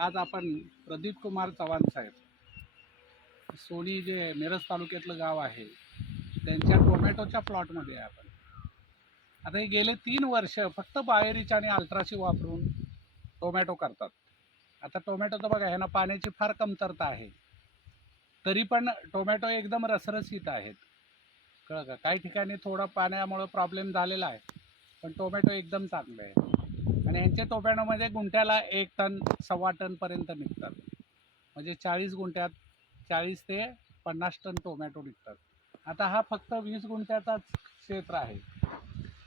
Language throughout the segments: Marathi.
आज आपण प्रदीप कुमार चव्हाण साहेब सोनी जे मिरज तालुक्यातलं गाव आहे त्यांच्या टोमॅटोच्या प्लॉटमध्ये आहे आपण. आता हे गेले तीन वर्ष फक्त बाहेरीच्या आणि अल्ट्राशी वापरून टोमॅटो करतात. आता टोमॅटोचं बघा ह्यांना पाण्याची फार कमतरता आहे. तरी पण टोमॅटो एकदम रसरसीत आहेत. कळ का? काही ठिकाणी थोडा पाण्यामुळं प्रॉब्लेम झालेला आहे पण टोमॅटो एकदम चांगले आहे आणि यांच्या टोमॅटोमध्ये गुंठ्याला एक टन सव्वा टनपर्यंत निघतात. म्हणजे चाळीस गुंठ्यात चाळीस ते पन्नास टन टोमॅटो निघतात. आता हा फक्त वीस गुंठ्याचाच क्षेत्र आहे.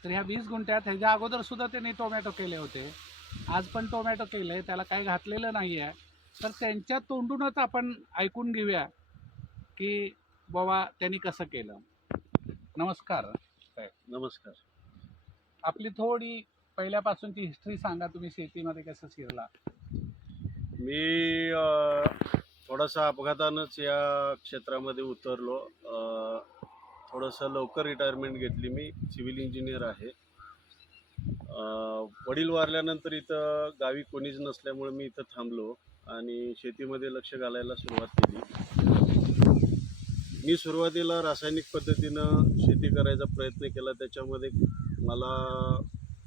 तर ह्या वीस गुंठ्यात ह्याच्या अगोदर सुद्धा त्यांनी टोमॅटो केले होते. आज पण टोमॅटो केले त्याला काही घातलेलं नाही आहे. तर त्यांच्या तोंडूनच आपण ऐकून घेऊया की बाबा त्यांनी कसं केलं. नमस्कार नमस्कार. आपली थोडी पहिल्यापासूनची हिस्ट्री सांगा तुम्ही शेतीमध्ये कसं शिरला. मी अ, थोडासा अपघातानंच या क्षेत्रामध्ये उतरलो. अ, थोडंसं लवकर रिटायरमेंट घेतली मी. सिव्हिल इंजिनियर आहे. अ, वडील वारल्यानंतर इथं गावी कोणीच नसल्यामुळे मी इथं थांबलो आणि शेतीमध्ये लक्ष घालायला सुरुवात केली. मी सुरुवातीला रासायनिक पद्धतीनं शेती करायचा प्रयत्न केला. त्याच्यामध्ये मला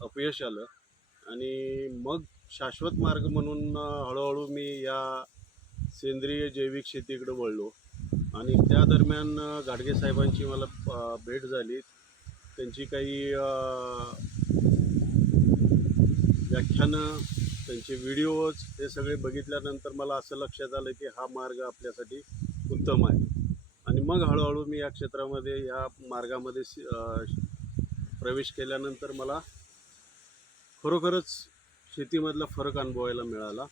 अपयश आलं. आणि मग शाश्वत मार्ग म्हणून हळूहळू मी या सेंद्रिय जैविक शेतीकडे वळलो. आणि त्या दरम्यान गाडगे साहेबांची मला भेट झाली. त्यांची काही व्याख्यानं त्यांचे व्हिडिओज हे सगळे बघितल्यानंतर मला असं लक्षात आलं की हा मार्ग आपल्यासाठी उत्तम आहे. आणि मग हळूहळू मी या क्षेत्रामध्ये या मार्गामध्ये प्रवेश केल्यानंतर मला खरोखरच शेतीमधला फरक अनुभवायला मिळाला.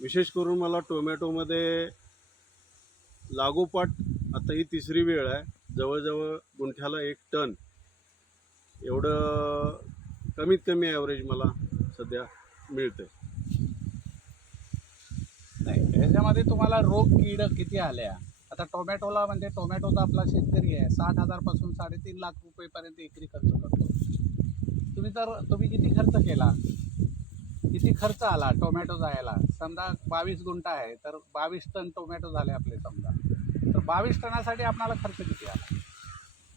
विशेष करून मला टोमॅटोमध्ये लागोपाठ आता ही तिसरी वेळ आहे. जवळजवळ गुंठ्याला एक टन. एवढं कमीत कमी ॲव्हरेज मला सध्या मिळतं नाही ह्याच्यामध्ये तुम्हाला रोग कीड किती आल्या? आता टोमॅटोला म्हणजे टोमॅटोचा आपला शेतकरी आहे. साठ हजारपासून साडेतीन लाख रुपयेपर्यंत एकरी खर्च करतो. तुम्ही तर तुम्ही किती खर्च केला? किती खर्च आला टोमॅटो जायला? समजा बावीस गुंठा आहे तर बावीस टन टोमॅटो झाले आपले समजा. तर बावीस टनासाठी आपणाला खर्च किती आला?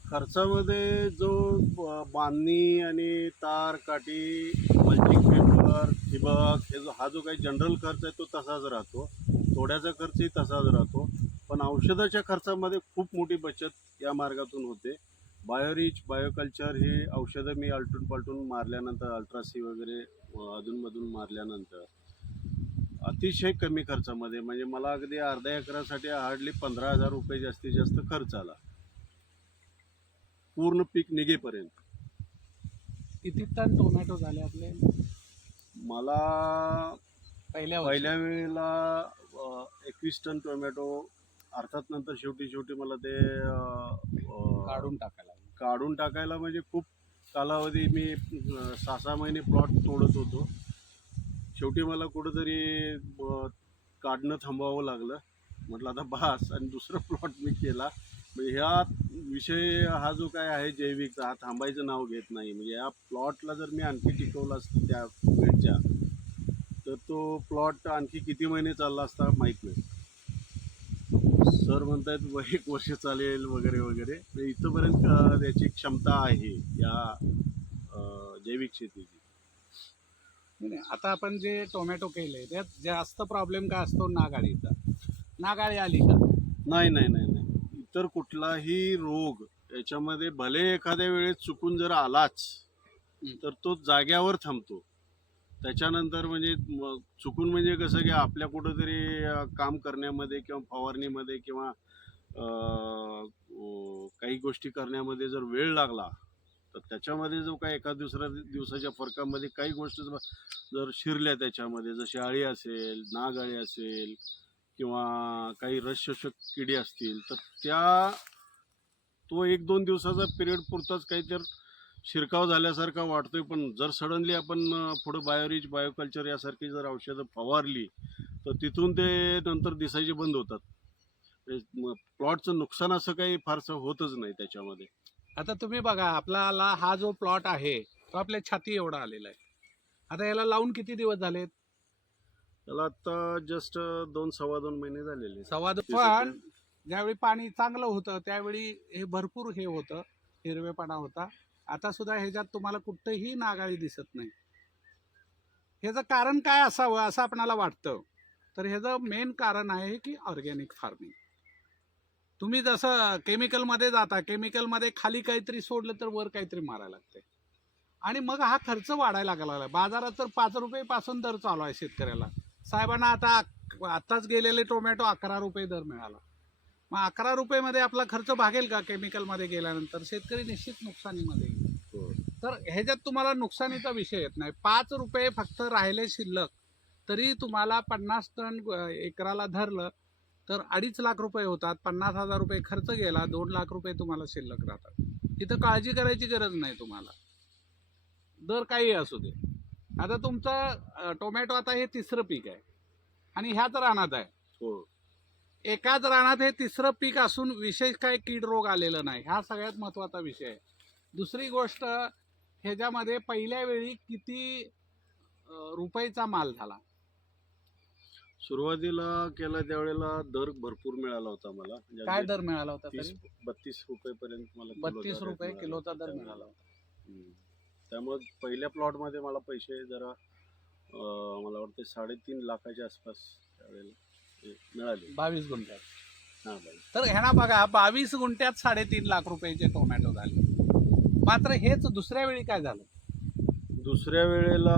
खर्चामध्ये जो ब- बांधणी आणि तार काठी मल्चिंग पेपर ठिबक हे जो हा जो काही जनरल खर्च आहे तो तसाच राहतो. तोड्याचा खर्चही तसाच राहतो. पण औषधाच्या खर्चामध्ये खूप मोठी बचत या मार्गातून होते. बायोरिच बायोकल्चर हे औषधं मी आलटून पालटून मारल्यानंतर अल्ट्रासी वगैरे अधूनमधून मारल्यानंतर अतिशय कमी खर्चामध्ये म्हणजे मला अगदी अर्ध्या एकरासाठी हार्डली पंधरा हजार रुपये जास्तीत जास्त खर्च आला. पूर्ण पीक निघेपर्यंत. किती टन टोमॅटो झाले आपले? मला पहिल्या? पहिल्या वेळेला एकवीस टन टोमॅटो अर्थात नंतर शेवटी शेवटी मला ते काढून टाकायला. काढून टाकायला म्हणजे खूप कालावधी मी सहा सहा महिने प्लॉट तोडत होतो. शेवटी मला कुठंतरी काढणं थांबवावं लागलं. म्हटलं आता बास. आणि दुसरा प्लॉट मी केला. म्हणजे ह्या विषय हा जो काय आहे जैविकचा हा थांबायचं नाव घेत नाही. म्हणजे या प्लॉटला जर मी आणखी टिकवलं असतं त्या वेळच्या तर तो प्लॉट आणखी किती महिने चालला असता माहीत नाही. सर म्हणतायत व एक वर्ष चालेल वगैरे वगैरे. तर इथंपर्यंत त्याची क्षमता आहे या जैविक शेतीची. नाही. आता आपण जे टोमॅटो केले त्यात जास्त प्रॉब्लेम काय असतो? नागाळीचा नागाळी आली का? नाही नाही नाही नाही. इतर कुठलाही रोग याच्यामध्ये भले एखाद्या वेळेस चुकून जर आलाच. तर तो जाग्यावर थांबतो. त्याच्यानंतर म्हणजे चुकून म्हणजे कसं की आपल्या कुठंतरी काम करण्यामध्ये किंवा फवारणीमध्ये किंवा काही गोष्टी करण्यामध्ये जर वेळ लागला तर त्याच्यामध्ये जो काही एका दुसऱ्या दिवसाच्या फरकामध्ये काही गोष्टी जर- जर शिरल्या त्याच्यामध्ये जशी अळी असेल नाग अळी असेल किंवा काही रसशोषक किडी असतील तर त्या तो एक दोन दिवसाचा पिरियड पुरताच काहीतरी शिरकाव झाल्यासारखा वाटतोय पण जर सडनली आपण पुढं बायोरिच बायोकल्चर यासारखी जर औषधं फवारली तर तिथून ते नंतर दिसायचे बंद होतात. प्लॉटचं नुकसान असं काही फारसं होतच नाही त्याच्यामध्ये. आता तुम्ही बघा आपल्याला हा जो प्लॉट आहे तो आपल्या छाती एवढा आलेला आहे. आता याला लावून किती दिवस झालेत? त्याला आता जस्ट दोन सव्वा दोन महिने झालेले. सवाद ते पण ज्यावेळी पाणी चांगलं होतं त्यावेळी हे भरपूर हे होतं हिरवेपणा होता. आता सुद्धा ह्याच्यात तुम्हाला कुठंही नागाळी दिसत नाही. ह्याचं कारण काय असावं असं आपणाला वाटतं. तर ह्याचं मेन कारण आहे की ऑर्गॅनिक फार्मिंग तुम्ही जसं केमिकलमध्ये जाता केमिकलमध्ये खाली काहीतरी सोडलं तर वर काहीतरी मारायला लागते आणि मग हा खर्च वाढायला लागला बाजारात तर पाच रुपयेपासून दर चालू आहे शेतकऱ्याला. साहेबांना आता आत्ताच गेलेले टोमॅटो अकरा रुपये दर मिळाला. मग अकरा रुपयेमध्ये आपला खर्च भागेल का केमिकलमध्ये गेल्यानंतर? शेतकरी निश्चित नुकसानीमध्ये हो. तर ह्याच्यात तुम्हाला नुकसानीचा विषय येत नाही. पाच रुपये फक्त राहिले शिल्लक तरी तुम्हाला पन्नास टन एकराला धरलं तर अडीच लाख रुपये होतात. पन्नास हजार रुपये खर्च गेला दोन लाख रुपये तुम्हाला शिल्लक राहतात. इथं काळजी करायची गरज नाही तुम्हाला. दर काही असू दे. आता तुमचं टोमॅटो आता हे तिसरं पीक आहे. आणि ह्याच रानात आहे. हो. एकाच रानात हे तिसरं पीक असून विशेष काही कीड रोग आलेलं नाही. हा सगळ्यात महत्त्वाचा विषय आहे. दुसरी गोष्ट ह्याच्यामध्ये पहिल्या वेळी किती रुपयेचा माल झाला? सुरुवातीला केला त्यावेळेला दर भरपूर मिळाला होता मला. काय दर मिळाला होता बत्तीस रुपये पर्यंत मला बत्तीस रुपये किलोचा होता दर. मिळाला होता. त्यामुळे पहिल्या प्लॉटमध्ये मला पैसे जरा मला वाटतं साडेतीन लाखाच्या आसपास त्यावेळेला. मिळाले. बावीस गुंठ्यात. हां तर ह्यांना बघा बावीस गुंठ्यात साडेतीन लाख रुपयाचे टोमॅटो झाले. मात्र हेच दुसऱ्या वेळी काय झालं? दुसऱ्या वेळेला